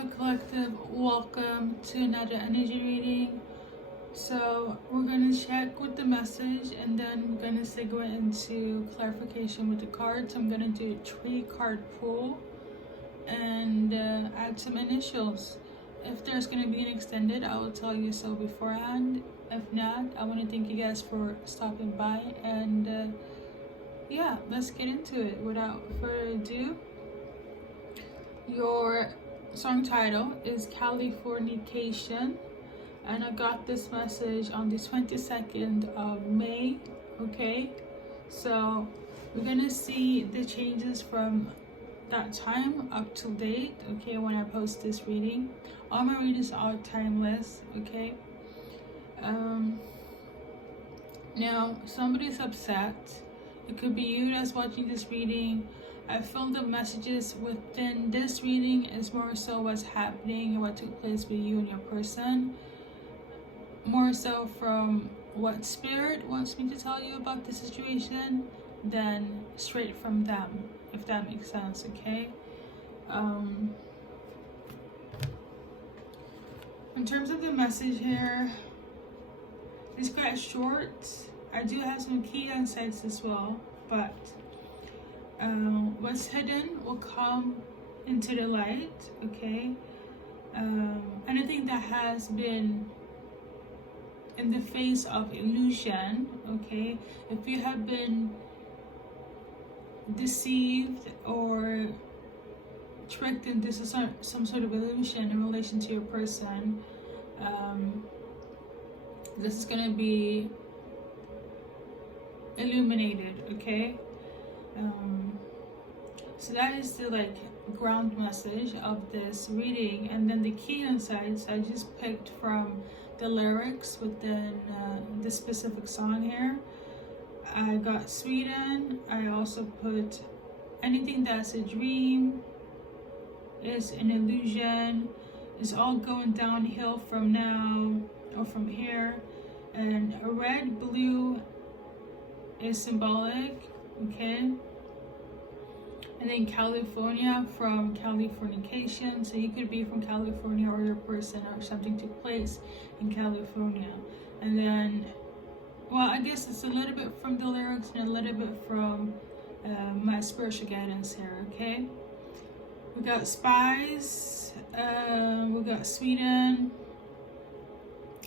Soultribe Collective, welcome to another energy reading. So we're going to check with the message and then we're going to segue into clarification with the cards. I'm going to do a 3-card pull and add some initials. If there's going to be an extended, I will tell you so beforehand. If not, I want to thank you guys for stopping by, and yeah, let's get into it. Without further ado, your song title is Californication, and I got this message on the 22nd of May. Okay, so we're gonna see the changes from that time up to date. Okay, when I post this reading, all my readings are timeless. Okay, now somebody's upset. It could be you that's watching this reading. I feel the messages within this reading is more so what's happening and what took place with you and your person, more so from what spirit wants me to tell you about the situation than straight from them, if that makes sense. Okay, in terms of the message here, it's quite short. I do have some key insights as well, but what's hidden will come into the light. Okay, anything that has been in the face of illusion, okay, if you have been deceived or tricked into some sort of illusion in relation to your person, this is going to be illuminated. Okay, so that is the ground message of this reading, and then the key insights I just picked from the lyrics within the specific song here. I got Sweden. I also put anything that's a dream is an illusion, is all going downhill from now or from here, and a red blue is symbolic. Okay, and then California from Californication, so you could be from California or your person or something took place in California. And then, well, I guess it's a little bit from the lyrics and a little bit from my spiritual guidance here. Okay, we got spies, we got Sweden,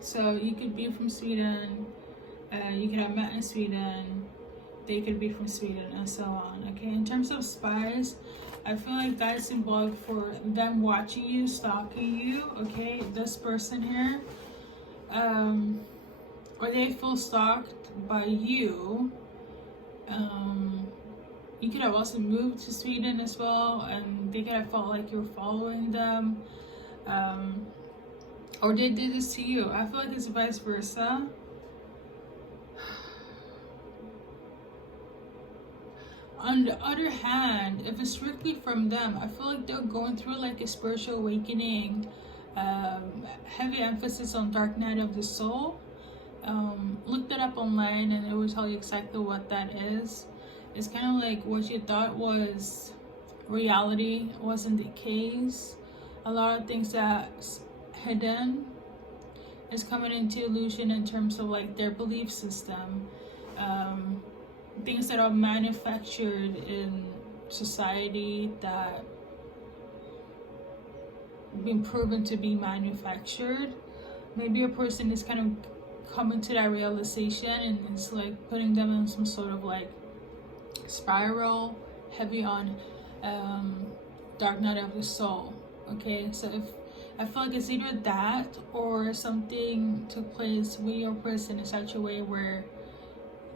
so you could be from Sweden, you could have met in Sweden, they could be from Sweden, and so on. Okay, in terms of spies, I feel like that's symbolic for them watching you, stalking you. Okay, this person here, or they feel stalked by you. You could have also moved to Sweden as well, and they could have felt like you're following them, or they did this to you. I feel like it's vice versa. On the other hand, if it's strictly from them, I feel like they're going through like a spiritual awakening, heavy emphasis on dark night of the soul. Look that up online and it will tell you exactly what that is. It's kind of like what you thought was reality wasn't the case. A lot of things that's hidden is coming into illusion in terms of like their belief system. Things that are manufactured in society that been proven to be manufactured. Maybe a person is kind of coming to that realization and it's like putting them in some sort of like spiral, heavy on dark night of the soul. Okay, so if I feel like it's either that or something took place with your person in such a way where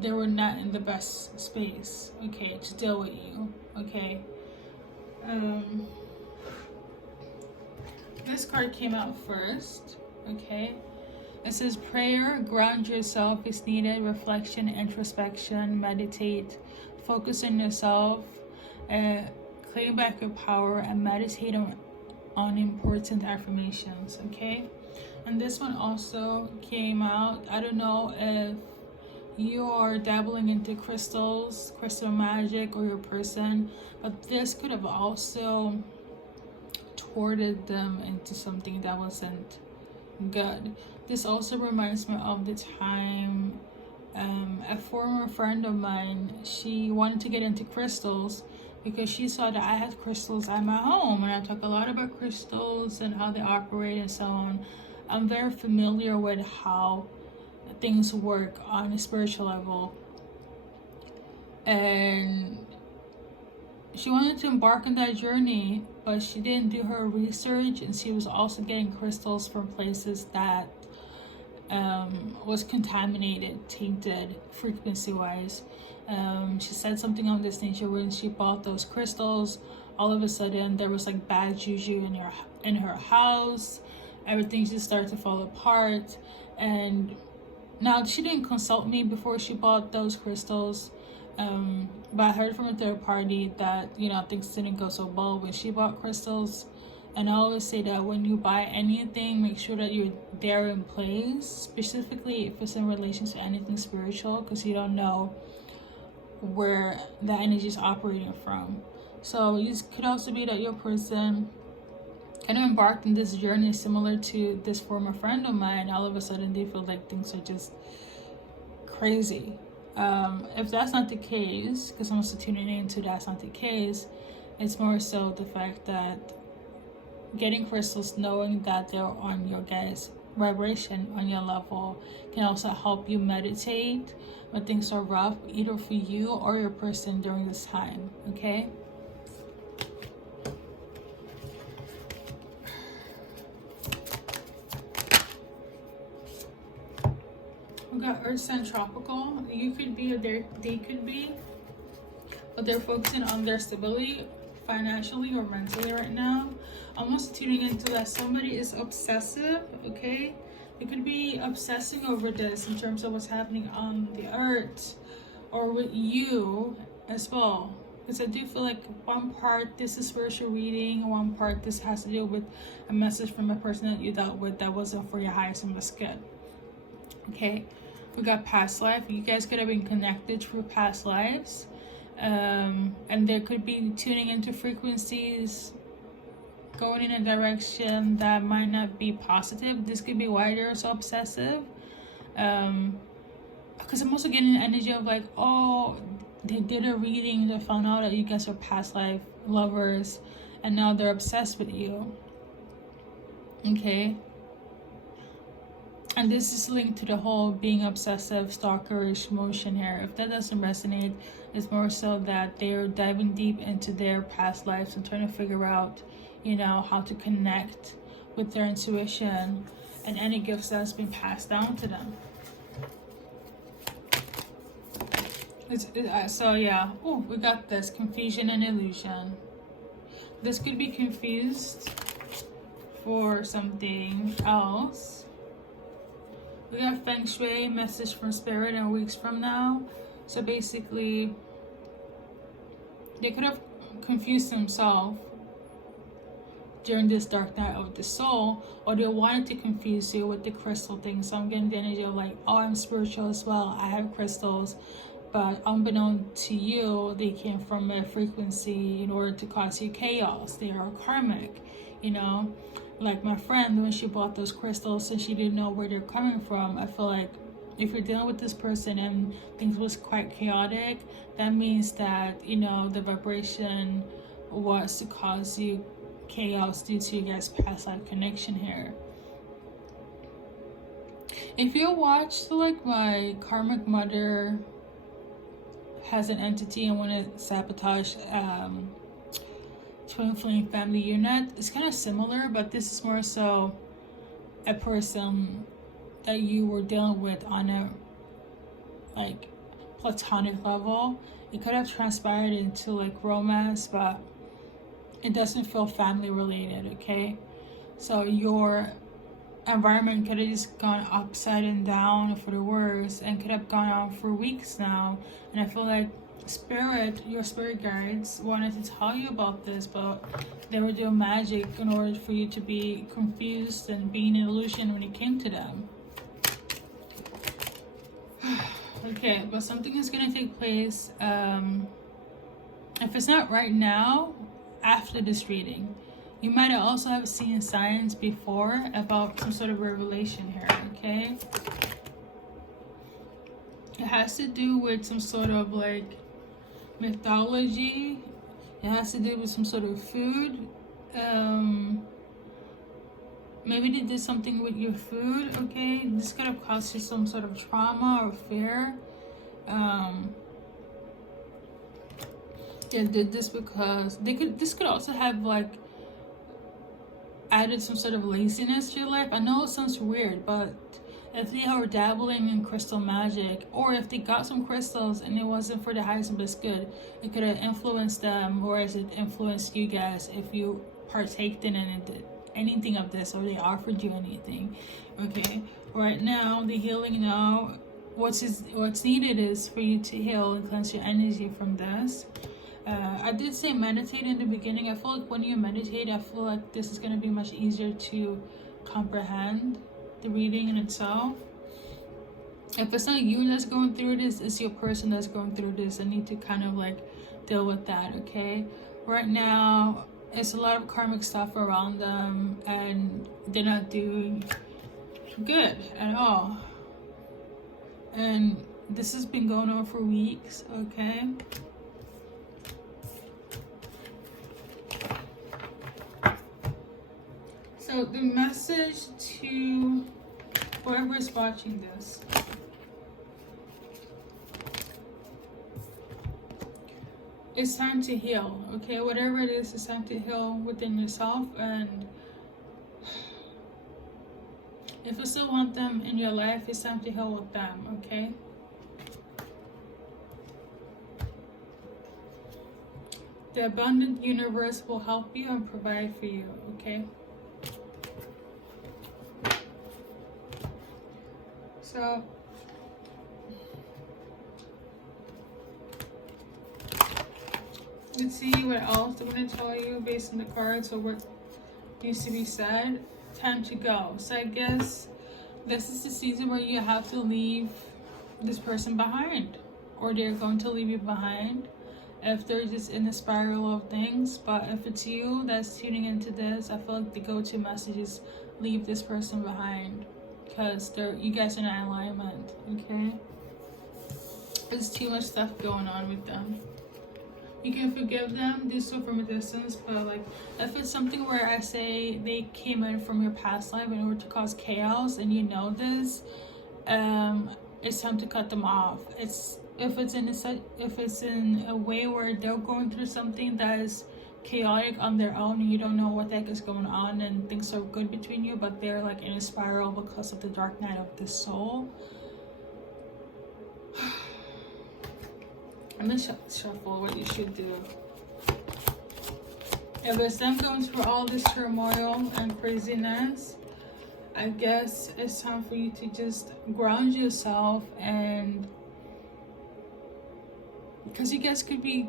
they were not in the best space, okay, to deal with you. Okay, this card came out first. Okay, it says prayer, ground yourself is needed, reflection, introspection, meditate, focus on yourself, claim back your power, and meditate on important affirmations. Okay, and this one also came out. I don't know if you are dabbling into crystals, crystal magic, or your person, but this could have also transported them into something that wasn't good. This also reminds me of the time a former friend of mine, she wanted to get into crystals because she saw that I had crystals at my home, and I talk a lot about crystals and how they operate and so on. I'm very familiar with how things work on a spiritual level, and she wanted to embark on that journey, but she didn't do her research, and she was also getting crystals from places that was contaminated, tainted frequency wise. She said something of this nature: when she bought those crystals, all of a sudden there was like bad juju in her house. Everything just started to fall apart. And now she didn't consult me before she bought those crystals, but I heard from a third party that, you know, things didn't go so well when she bought crystals. And I always say that when you buy anything, make sure that you're there in place, specifically if it's in relation to anything spiritual, because you don't know where that energy is operating from. So it could also be that your person kind of embarked on this journey similar to this former friend of mine. All of a sudden they feel like things are just crazy. If that's not the case, because I'm also tuning into that's not the case, it's more so the fact that getting crystals, knowing that they're on your guys' vibration, on your level, can also help you meditate when things are rough, either for you or your person during this time. Okay. We got Earth Sign Tropical. You could be, or they could be, but they're focusing on their stability financially or mentally right now. I'm also tuning into that somebody is obsessive. Okay, you could be obsessing over this in terms of what's happening on the earth or with you as well, because I do feel like one part this is spiritual reading, one part this has to do with a message from a person that you dealt with that wasn't for your highest and best good. Okay, we got past life. You guys could have been connected through past lives, and there could be tuning into frequencies going in a direction that might not be positive. This could be why they're so obsessive, because I'm also getting an energy of like, oh, they did a reading, they found out that you guys are past life lovers, and now they're obsessed with you. Okay, and this is linked to the whole being obsessive, stalkerish motion here. If that doesn't resonate, it's more so that they're diving deep into their past lives and trying to figure out, you know, how to connect with their intuition and any gifts that's been passed down to them. So yeah, oh, we got this confusion and illusion. This could be confused for something else. We got Feng Shui, message from spirit in weeks from now. So basically, they could have confused themselves during this dark night of the soul, or they wanted to confuse you with the crystal thing. So I'm getting the energy of like, oh, I'm spiritual as well, I have crystals, but unbeknown to you, they came from a frequency in order to cause you chaos. They are karmic, you know. Like my friend, when she bought those crystals and she didn't know where they're coming from, I feel like if you're dealing with this person and things was quite chaotic, that means that, you know, the vibration was to cause you chaos due to you guys' past life connection here. If you watched like my karmic mother has an entity and want to sabotage twin flame family unit, it's kind of similar, but this is more so a person that you were dealing with on a like platonic level. It could have transpired into like romance, but it doesn't feel family related. Okay, so your environment could have just gone upside and down for the worse, and could have gone on for weeks now. And I feel like spirit, your spirit guides wanted to tell you about this, but they were doing magic in order for you to be confused and being an illusion when it came to them. Okay, but something is going to take place. If it's not right now, after this reading, You might also have seen signs before about some sort of revelation here, okay? It has to do with some sort of like mythology. It has to do with some sort of food. Maybe they did something with your food, okay? This could have caused you some sort of trauma or fear. They did this because this could also have like added some sort of laziness to your life. I know it sounds weird, but if they are dabbling in crystal magic, or if they got some crystals and it wasn't for the highest and best good, it could have influenced them, or as it influenced you guys if you partaked in anything of this, or they offered you anything. Okay, right now the healing now, what's needed is for you to heal and cleanse your energy from this. I did say meditate in the beginning. I feel like when you meditate, I feel like this is going to be much easier to comprehend the reading in itself. If it's not you that's going through this, it's your person that's going through this. I need to kind of like deal with that, okay? Right now, it's a lot of karmic stuff around them, and they're not doing good at all. And this has been going on for weeks, okay? So the message to whoever is watching this, it's time to heal, okay? Whatever it is, it's time to heal within yourself. And if you still want them in your life, it's time to heal with them, okay? The abundant universe will help you and provide for you, okay? So let's see what else I'm going to tell you based on the cards or what needs to be said. Time to go. So I guess this is the season where you have to leave this person behind, or they're going to leave you behind if they're just in the spiral of things. But if it's you that's tuning into this, I feel like the go-to message is leave this person behind, because you guys are not in alignment, okay? There's too much stuff going on with them. You can forgive them, do so from a distance, but like if it's something where I say they came in from your past life in order to cause chaos, and you know this, it's time to cut them off. If it's in a way where they're going through something that is chaotic on their own, and you don't know what the heck is going on, and things are good between you, but they're like in a spiral because of the dark night of the soul. I'm gonna shuffle what you should do. If it's them going through all this turmoil and craziness, I guess it's time for you to just ground yourself, and because you guys could be,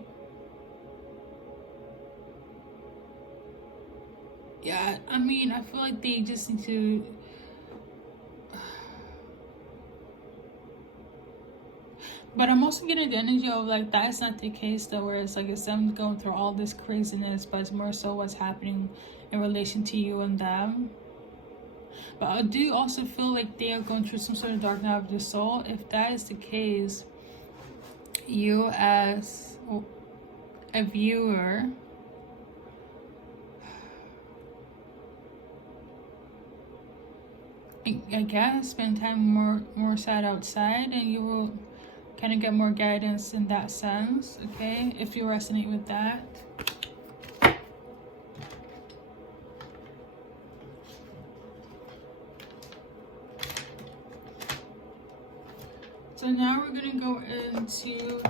yeah, I mean, I feel like they just need to, but I'm also getting the energy of like that's not the case though, where it's like it's them going through all this craziness, but it's more so what's happening in relation to you and them. But I do also feel like they are going through some sort of dark night of the soul. If that is the case, you as a viewer, I guess spend time more sad outside, and you will kind of get more guidance in that sense, okay, if you resonate with that. So now we're gonna go into,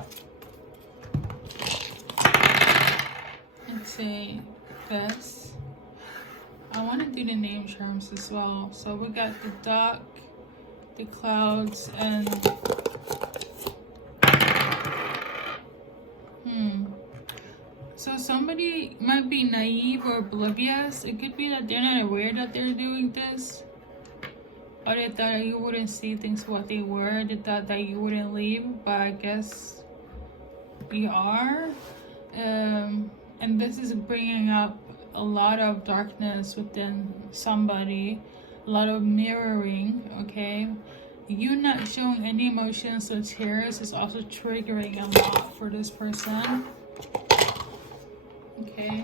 let's say this. I want to do the name charms as well. So we got the duck, the clouds, and so somebody might be naive or oblivious. It could be that they're not aware that they're doing this, or they thought you wouldn't see things what they were. They thought that you wouldn't leave, but I guess you are. And this is bringing up a lot of darkness within somebody, a lot of mirroring, okay? You not showing any emotions or tears is also triggering a lot for this person, okay?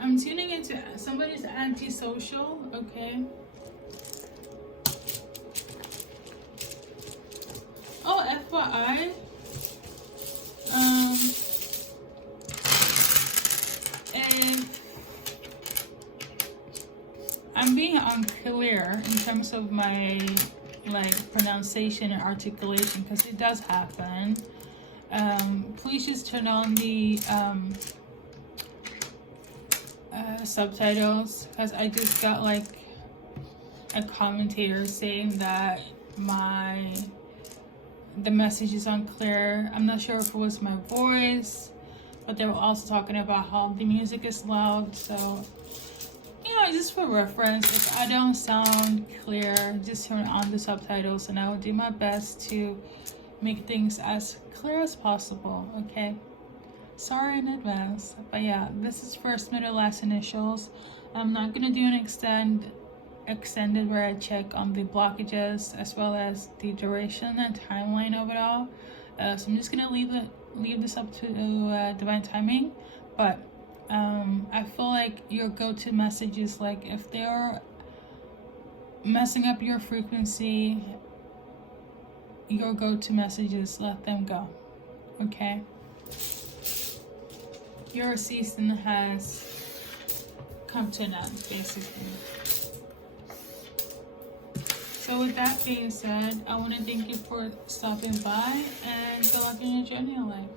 I'm tuning into somebody's antisocial, okay? Oh, FYI, if I'm being unclear in terms of my pronunciation and articulation, because it does happen, please just turn on the subtitles, because I just got like a commentator saying that the message is unclear. I'm not sure if it was my voice, but they were also talking about how the music is loud. So, you know, just for reference, if I don't sound clear, just turn on the subtitles and I will do my best to make things as clear as possible, okay? Sorry in advance, but yeah, this is first, middle, last initials. I'm not gonna do an extended where I check on the blockages as well as the duration and timeline of it all. So I'm just gonna leave this up to divine timing. But I feel like your go-to messages, like if they're messing up your frequency, your go-to messages, let them go, okay? Your season has come to an end, basically. So with that being said, I want to thank you for stopping by and good luck in your journey in life.